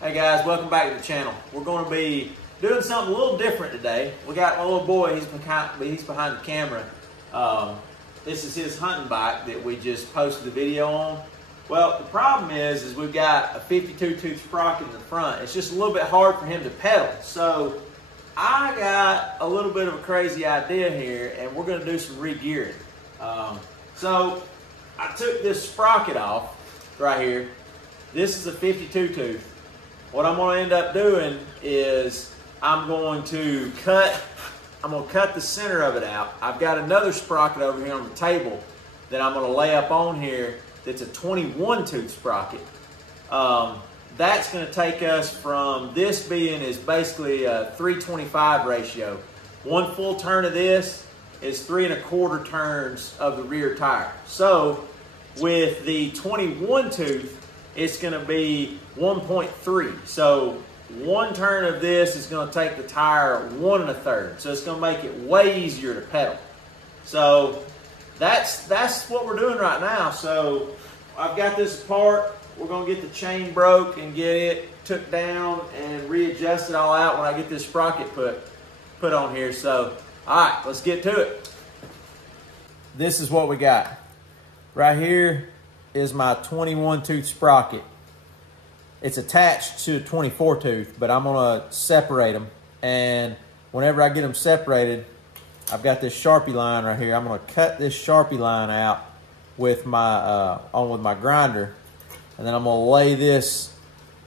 Hey guys, welcome back to the channel. We're going to be doing something a little different today. We got my little boy, he's behind the camera. This is his hunting bike that we just posted the video on. Well, the problem is we've got a 52 tooth sprocket in the front. It's just a little bit hard for him to pedal. So I got a little bit of a crazy idea here, and we're going to do some re-gearing. So I took this sprocket off right here. This is a 52 tooth. What I'm going to end up doing is I'm going to cut the center of it out. I've got another sprocket over here on the table that I'm going to lay up on here that's a 21 tooth sprocket. That's going to take us from this being is basically a 3:25 ratio. One full turn of this is 3 1/4 turns of the rear tire. So with the 21 tooth, it's going to be 1.3. So one turn of this is going to take the tire 1 1/3. So it's going to make it way easier to pedal. So that's what we're doing right now. So I've got this apart. We're going to get the chain broke and get it took down and readjust it all out when I get this sprocket put on here. So all right, let's get to it. This is what we got. Right here is my 21 tooth sprocket. It's attached to a 24 tooth, but I'm gonna separate them. And whenever I get them separated, I've got this Sharpie line right here. I'm gonna cut this Sharpie line out with my grinder, and then I'm gonna lay this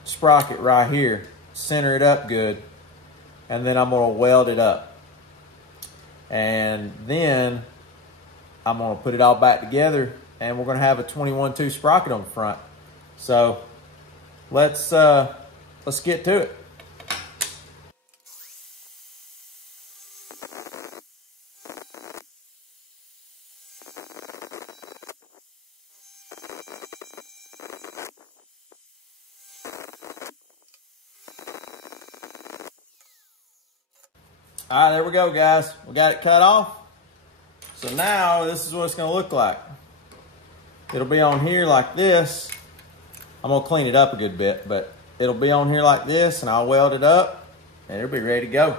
sprocket right here, center it up good, and then I'm gonna weld it up. And then I'm gonna put it all back together, and we're gonna have a 21 tooth sprocket on the front. So let's get to it. All right, there we go, guys. We got it cut off. So now this is what it's gonna look like. It'll be on here like this. I'm gonna clean it up a good bit, but it'll be on here like this, and I'll weld it up, and it'll be ready to go.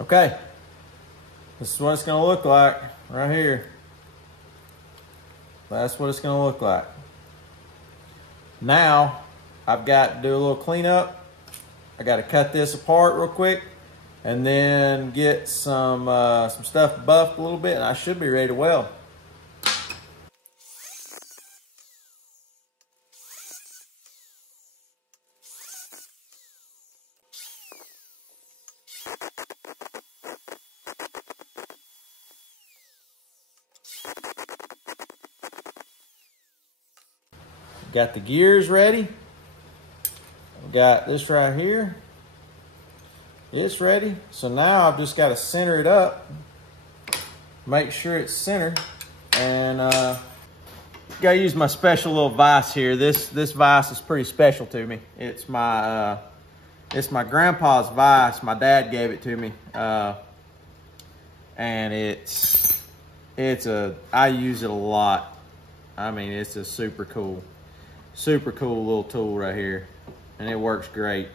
Okay, this is what it's gonna look like right here. That's what it's gonna look like. Now, I've got to do a little cleanup. I got to cut this apart real quick, and then get some stuff buffed a little bit, and I should be ready to weld. Got the gears ready. Got this right here. It's ready. So now I've just got to center it up. Make sure it's centered. And got to use my special little vise here. This vise is pretty special to me. It's my grandpa's vise. My dad gave it to me. And I use it a lot. I mean, it's a super cool little tool right here, and it works great.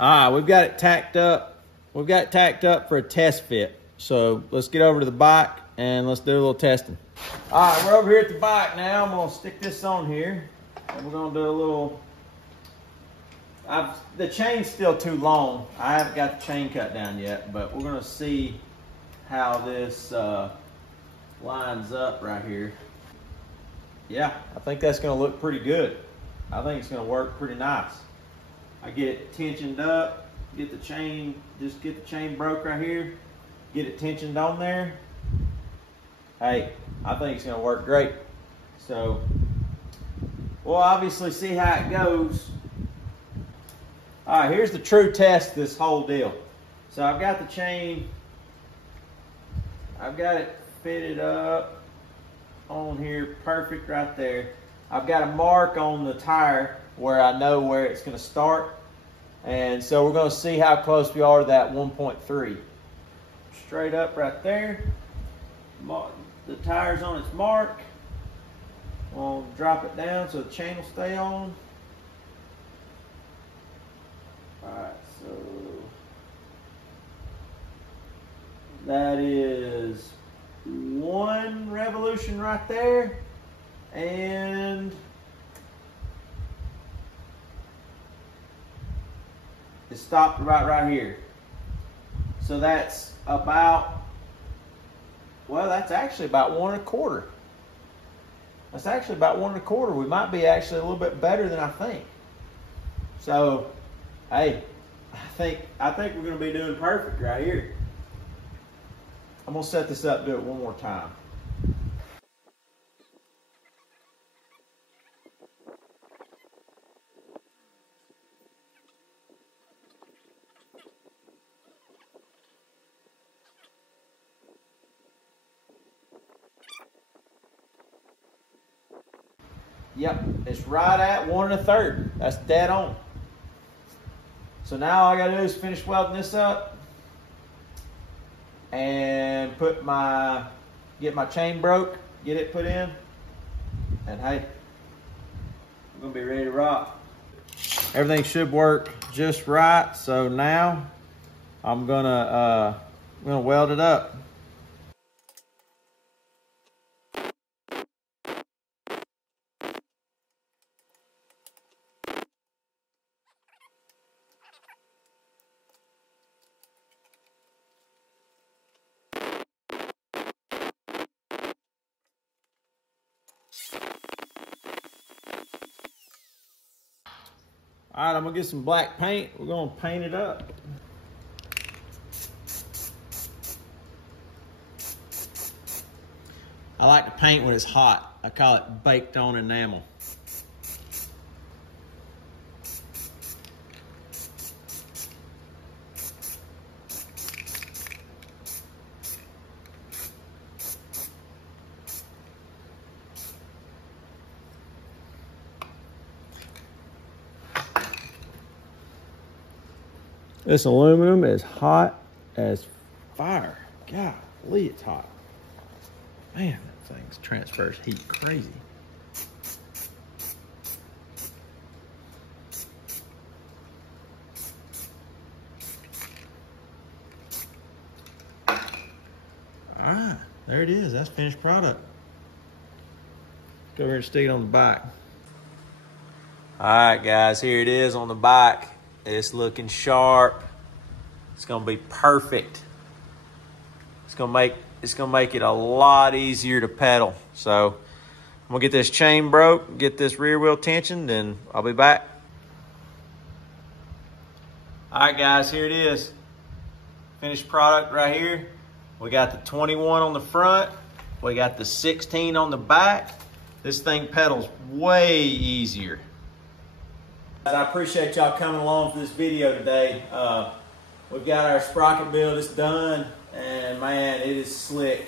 All right, we've got it tacked up. We've got it tacked up for a test fit. So let's get over to the bike and let's do a little testing. All right, we're over here at the bike now. I'm gonna stick this on here, and we're gonna do a little. The chain's still too long. I haven't got the chain cut down yet, but we're gonna see how this lines up right here. Yeah, I think that's gonna look pretty good. I think it's gonna work pretty nice. I get it tensioned up, get the chain, just get the chain broke right here, get it tensioned on there. Hey, I think it's gonna work great. So, we'll obviously see how it goes. All right, here's the true test of this whole deal. So I've got the chain, I've got it fitted up on here, perfect right there. I've got a mark on the tire where I know where it's gonna start. And so we're gonna see how close we are to that 1.3. Straight up right there. The tire's on its mark. We'll drop it down so the chain will stay on. Alright, so that is 1 revolution right there, and it stopped right here. So that's about, well, that's actually about 1 1/4. That's actually about 1 1/4. We might be actually a little bit better than I think. So, hey, I think we're going to be doing perfect right here. I'm going to set this up and do it one more time. Yep, it's right at 1 1/3. That's dead on. So now all I gotta do is finish welding this up and get my chain broke, get it put in, and hey, we're gonna be ready to rock. Everything should work just right. So now I'm gonna weld it up. All right, I'm gonna get some black paint. We're gonna paint it up. I like to paint when it's hot. I call it baked on enamel. This aluminum is hot as fire. Golly, it's hot. Man, that thing transfers heat crazy. All right, there it is. That's finished product. Go over here and stick it on the bike. All right, guys, here it is on the bike. It's looking sharp. It's gonna be perfect. It's gonna make it a lot easier to pedal. So I'm gonna get this chain broke, get this rear wheel tensioned, and I'll be back. All right, guys, here it is. Finished product right here. We got the 21 on the front. We got the 16 on the back. This thing pedals way easier. I appreciate y'all coming along for this video today. We've got our sprocket build, it's done, and man, it is slick.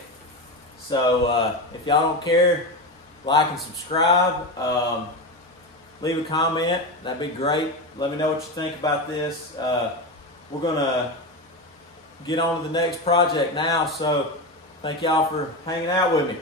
So if y'all don't care, like and subscribe. Leave a comment, that'd be great. Let me know what you think about this. We're gonna get on to the next project now, so thank y'all for hanging out with me.